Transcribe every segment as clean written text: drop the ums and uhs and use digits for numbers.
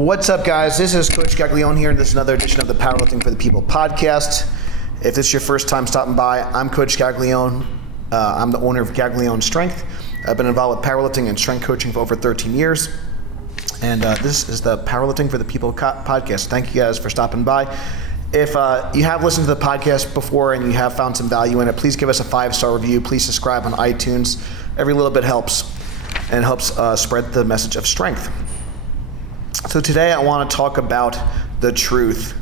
What's up, guys? This is Coach Gaglione here, and this is another edition of the Powerlifting for the People podcast. If this is your first time stopping by, I'm Coach Gaglione. I'm the owner of Gaglione Strength. I've been involved with powerlifting and strength coaching for over 13 years. And this is the Powerlifting for the People podcast. Thank you guys for stopping by. If you have listened to the podcast before and you have found some value in it, please give us a 5-star review. Please subscribe on iTunes. Every little bit helps and helps spread the message of strength. So today I want to talk about the truth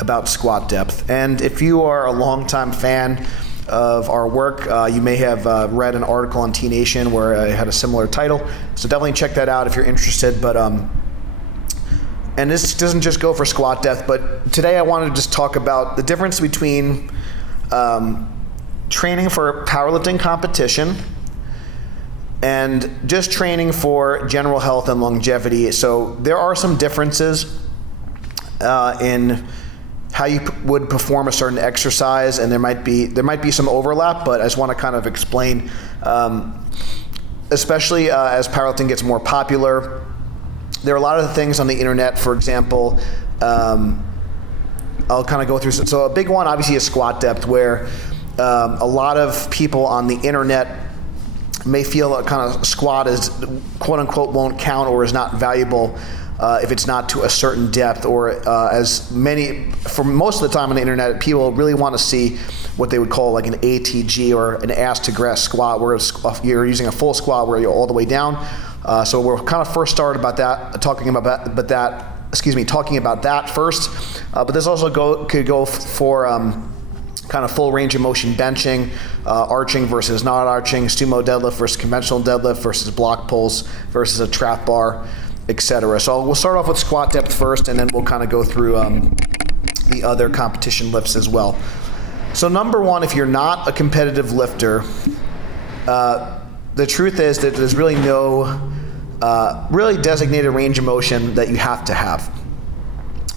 about squat depth. And if you are a longtime fan of our work, you may have read an article on T Nation where it had a similar title. So definitely check that out if you're interested. But and this doesn't just go for squat depth, but today I want to just talk about the difference between training for powerlifting competition and just training for general health and longevity. So there are some differences in how you would perform a certain exercise, and there might be some overlap, but I just want to kind of explain, especially as powerlifting gets more popular. There are a lot of things on the internet, for example, I'll kind of go through. So a big one obviously is squat depth, where a lot of people on the internet may feel a kind of squat is quote unquote won't count or is not valuable if it's not to a certain depth, or for most of the time on the internet, people really want to see what they would call like an ATG or an ass to grass squat, where you're using a full squat where you're all the way down. So we're kind of first started about that, talking about that first. But this also could go for kind of full range of motion benching, arching versus not arching, sumo deadlift versus conventional deadlift versus block pulls versus a trap bar, etc. So we'll start off with squat depth first, and then we'll kind of go through the other competition lifts as well. So number one, if you're not a competitive lifter, the truth is that there's really no really designated range of motion that you have to have.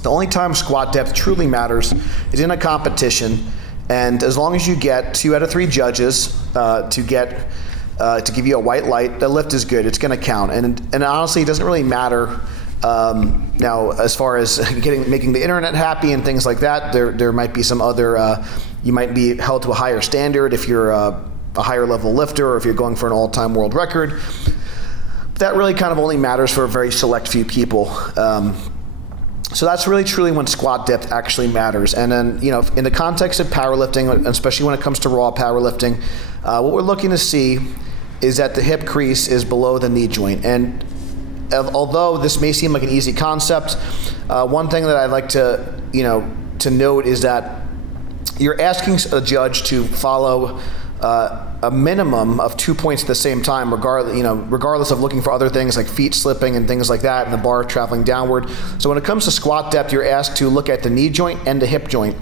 The only time squat depth truly matters is in a competition, and as long as you get 2 out of 3 judges to give you a white light, the lift is good. It's going to count, and honestly, it doesn't really matter now as far as making the internet happy and things like that. There might be some other you might be held to a higher standard if you're a higher level lifter, or if you're going for an all-time world record. That really kind of only matters for a very select few people. So that's really truly when squat depth actually matters. And then, in the context of powerlifting, especially when it comes to raw powerlifting, what we're looking to see is that the hip crease is below the knee joint. And although this may seem like an easy concept, one thing that I'd like to note is that you're asking a judge to follow a minimum of 2 points at the same time, regardless of looking for other things like feet slipping and things like that, and the bar traveling downward. So when it comes to squat depth, you're asked to look at the knee joint and the hip joint.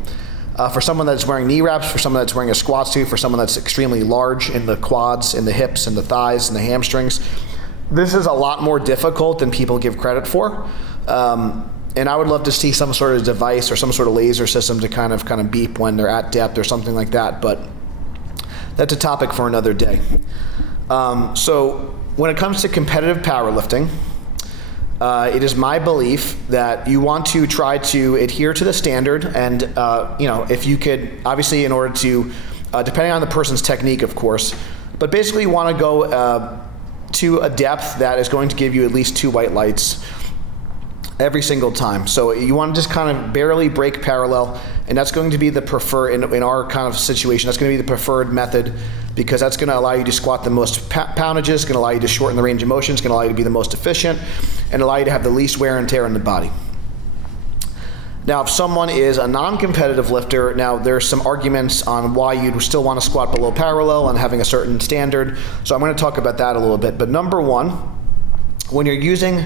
For someone that's wearing knee wraps, for someone that's wearing a squat suit, for someone that's extremely large in the quads, in the hips, and the thighs, and the hamstrings, this is a lot more difficult than people give credit for. And I would love to see some sort of device or some sort of laser system to kind of beep when they're at depth or something like that, but that's a topic for another day. So when it comes to competitive powerlifting, it is my belief that you want to try to adhere to the standard, and if you could, obviously, in order to, depending on the person's technique, of course, but basically you want to go to a depth that is going to give you at least 2 white lights every single time. So you want to just kind of barely break parallel, and that's going to be the preferred, in our kind of situation, that's going to be the preferred method, because that's going to allow you to squat the most poundages, it's going to allow you to shorten the range of motion, it's going to allow you to be the most efficient, and allow you to have the least wear and tear in the body. Now, if someone is a non-competitive lifter, now there's some arguments on why you'd still want to squat below parallel and having a certain standard, so I'm going to talk about that a little bit. But number one, when you're using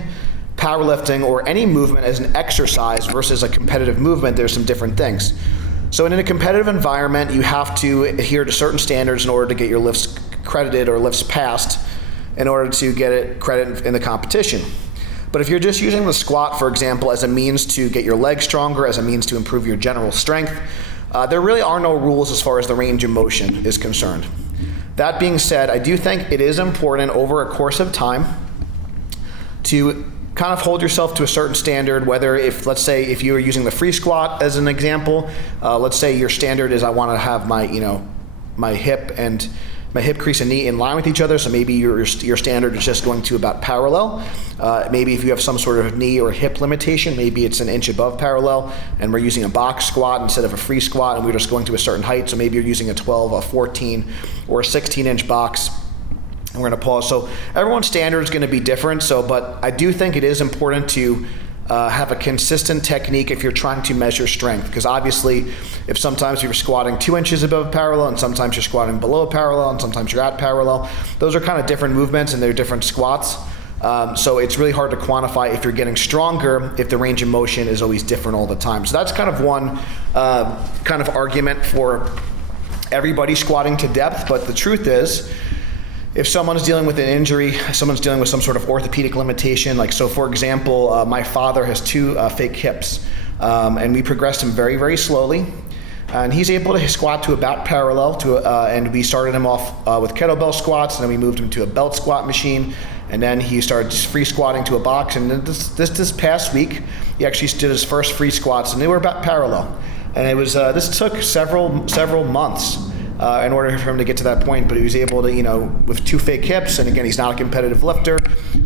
powerlifting or any movement as an exercise versus a competitive movement, there's some different things. So in a competitive environment, you have to adhere to certain standards in order to get your lifts credited or lifts passed in order to get it credit in the competition. But if you're just using the squat, for example, as a means to get your legs stronger, as a means to improve your general strength, there really are no rules as far as the range of motion is concerned. That being said, I do think it is important over a course of time to kind of hold yourself to a certain standard, whether let's say if you are using the free squat as an example, let's say your standard is I want to have my hip crease and knee in line with each other, so maybe your standard is just going to about parallel. Maybe if you have some sort of knee or hip limitation, maybe it's an inch above parallel, and we're using a box squat instead of a free squat, and we're just going to a certain height, so maybe you're using a 12, a 14, or a 16-inch box. And we're going to pause. So everyone's standard is going to be different. But I do think it is important to have a consistent technique if you're trying to measure strength, because obviously if sometimes you're squatting 2 inches above parallel and sometimes you're squatting below parallel and sometimes you're at parallel, those are kind of different movements and they're different squats. So it's really hard to quantify if you're getting stronger if the range of motion is always different all the time. So that's kind of one kind of argument for everybody squatting to depth. But the truth is, if someone's dealing with an injury, someone's dealing with some sort of orthopedic limitation, like so for example, my father has 2 fake hips, and we progressed him very, very slowly. And he's able to squat to about parallel, and we started him off with kettlebell squats, and then we moved him to a belt squat machine, and then he started just free squatting to a box. And then this past week, he actually did his first free squats, and they were about parallel. And it was this took several months in order for him to get to that point, but he was able to, with 2 fake hips, and again, he's not a competitive lifter,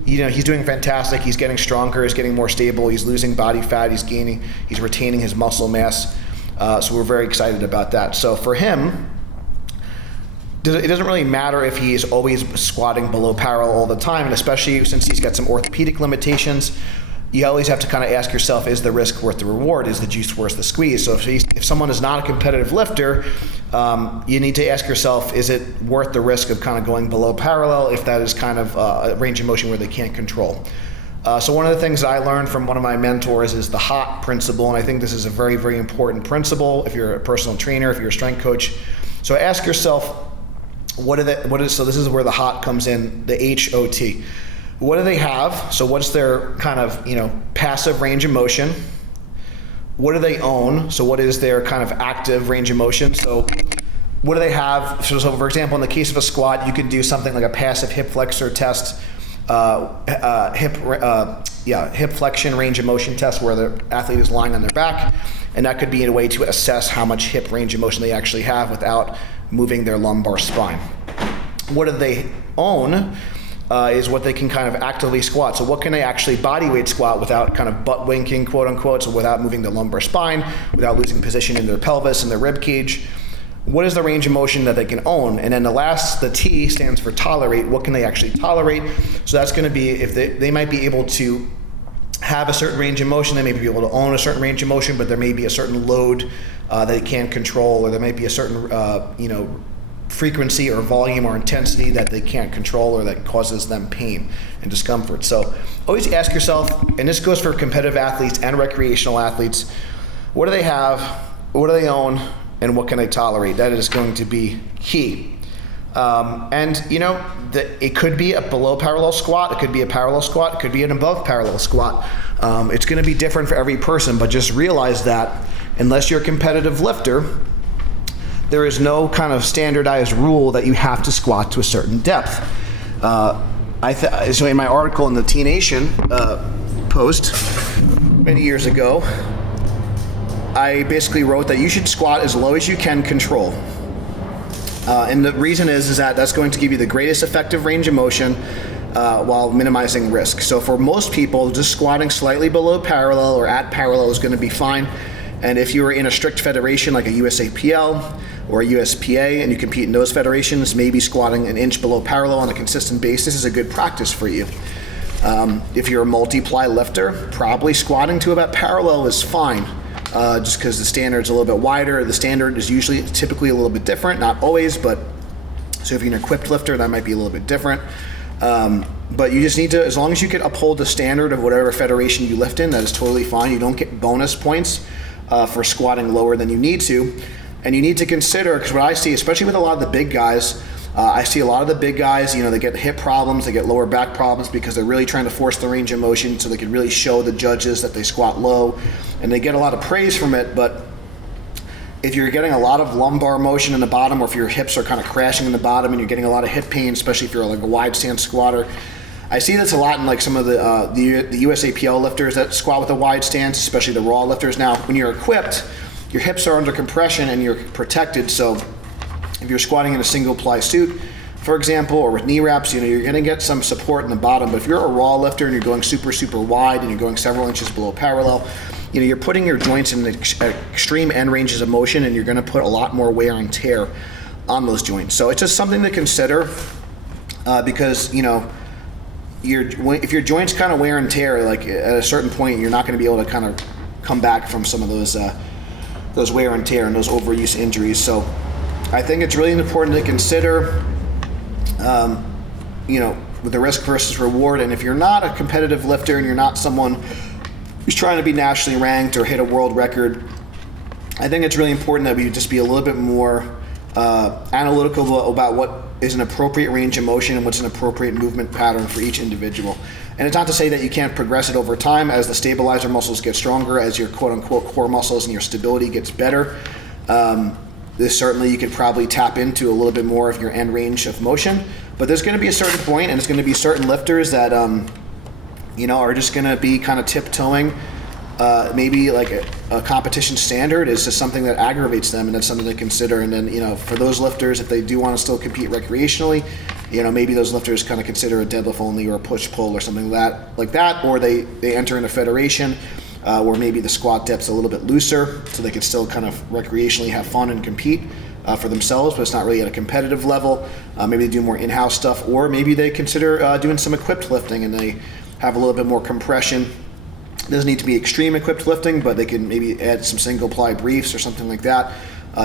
he's doing fantastic. He's getting stronger, he's getting more stable, he's losing body fat, he's retaining his muscle mass. So we're very excited about that. So for him, it doesn't really matter if he's always squatting below parallel all the time, and especially since he's got some orthopedic limitations, you always have to kind of ask yourself, is the risk worth the reward? Is the juice worth the squeeze? So if someone is not a competitive lifter, you need to ask yourself, is it worth the risk of kind of going below parallel if that is kind of a range of motion where they can't control? So one of the things I learned from one of my mentors is the HOT principle, and I think this is a very, very important principle if you're a personal trainer, if you're a strength coach. So ask yourself, so this is where the HOT comes in, the HOT. What do they have? So what's their kind of, passive range of motion? What do they own? So what is their kind of active range of motion? So what do they have? So for example, in the case of a squat, you could do something like a passive hip flexor test, hip flexion range of motion test where the athlete is lying on their back, and that could be a way to assess how much hip range of motion they actually have without moving their lumbar spine. What do they own? Is what they can kind of actively squat. So what can they actually body weight squat without kind of butt winking, quote unquote, so without moving the lumbar spine, without losing position in their pelvis and their rib cage. What is the range of motion that they can own? And then the T stands for tolerate. What can they actually tolerate? So that's going to be if they might be able to have a certain range of motion, they may be able to own a certain range of motion, but there may be a certain load that they can't control, or there may be a certain frequency or volume or intensity that they can't control or that causes them pain and discomfort. So always ask yourself, and this goes for competitive athletes and recreational athletes, what do they have, what do they own, and what can they tolerate? That is going to be key. It could be a below parallel squat, it could be a parallel squat, it could be an above parallel squat. It's going to be different for every person, but just realize that unless you're a competitive lifter, there is no kind of standardized rule that you have to squat to a certain depth. So in my article in the T Nation post many years ago, I basically wrote that you should squat as low as you can control. And the reason is that that's going to give you the greatest effective range of motion while minimizing risk. So for most people, just squatting slightly below parallel or at parallel is going to be fine. And if you are in a strict federation like a USAPL or a USPA and you compete in those federations, maybe squatting an inch below parallel on a consistent basis is a good practice for you. If you're a multiply lifter, probably squatting to about parallel is fine, just because the standard's a little bit wider. The standard is typically a little bit different, not always, but so if you're an equipped lifter, that might be a little bit different. But you just need to, as long as you can uphold the standard of whatever federation you lift in, that is totally fine. You don't get bonus points for squatting lower than you need to. And you need to consider, because what I see, especially with a lot of the big guys, I see a lot of the big guys, they get hip problems, they get lower back problems because they're really trying to force the range of motion so they can really show the judges that they squat low, and they get a lot of praise from it. But if you're getting a lot of lumbar motion in the bottom, or if your hips are kind of crashing in the bottom and you're getting a lot of hip pain, especially if you're like a wide stance squatter, I see this a lot in like some of the USAPL lifters that squat with a wide stance, especially the raw lifters. Now, when you're equipped, your hips are under compression and you're protected. So if you're squatting in a single ply suit, for example, or with knee wraps, you're going to get some support in the bottom. But if you're a raw lifter and you're going super, super wide and you're going several inches below parallel, you're putting your joints in the extreme end ranges of motion, and you're going to put a lot more wear and tear on those joints. So it's just something to consider because, if your joints kind of wear and tear, like at a certain point, you're not going to be able to kind of come back from some of those wear and tear and those overuse injuries. So I think it's really important to consider, with the risk versus reward. And if you're not a competitive lifter and you're not someone who's trying to be nationally ranked or hit a world record, I think it's really important that we just be a little bit more analytical about what is an appropriate range of motion and what's an appropriate movement pattern for each individual. And it's not to say that you can't progress it over time as the stabilizer muscles get stronger, as your quote-unquote core muscles and your stability gets better. Certainly you could probably tap into a little bit more of your end range of motion, but there's going to be a certain point, and there's going to be certain lifters that are just going to be kind of tiptoeing. Maybe like a competition standard is just something that aggravates them, and that's something to consider. And then, for those lifters, if they do want to still compete recreationally, maybe those lifters kind of consider a deadlift only or a push pull or something like that, or they enter in a federation where maybe the squat depth's a little bit looser, so they can still kind of recreationally have fun and compete for themselves, but it's not really at a competitive level. Maybe they do more in-house stuff, or maybe they consider doing some equipped lifting and they have a little bit more compression. It doesn't need to be extreme equipped lifting, but they can maybe add some single ply briefs or something like that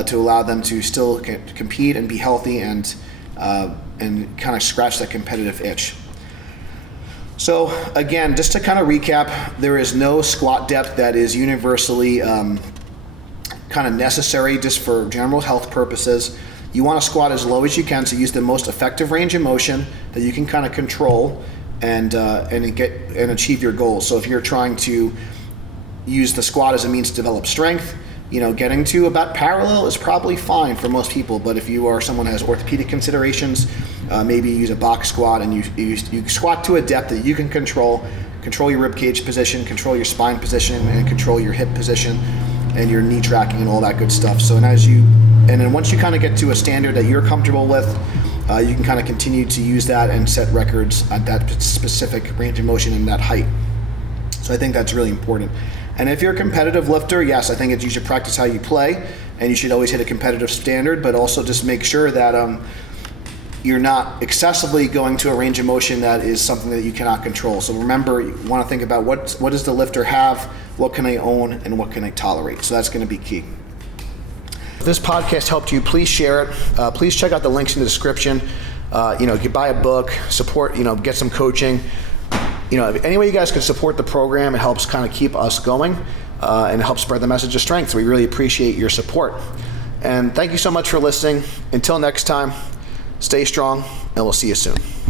to allow them to still compete and be healthy and kind of scratch that competitive itch. So again, just to kind of recap, there is no squat depth that is universally kind of necessary just for general health purposes. You want to squat as low as you can to use the most effective range of motion that you can kind of control and achieve your goals. So if you're trying to use the squat as a means to develop strength, getting to about parallel is probably fine for most people. But if you are someone who has orthopedic considerations, maybe you use a box squat and you squat to a depth that you can control your rib cage position, control your spine position, and control your hip position and your knee tracking and all that good stuff. So then once you kind of get to a standard that you're comfortable with, you can kind of continue to use that and set records at that specific range of motion and that height. So I think that's really important. And if you're a competitive lifter, yes, I think you should practice how you play, and you should always hit a competitive standard, but also just make sure that you're not excessively going to a range of motion that is something that you cannot control. So remember, you want to think about what does the lifter have, what can they own, and what can they tolerate. So that's going to be key. If this podcast helped you, please share it. Please check out the links in the description. You can buy a book, support, get some coaching. If any way you guys can support the program, it helps kind of keep us going and helps spread the message of strength. So we really appreciate your support. And thank you so much for listening. Until next time, stay strong, and we'll see you soon.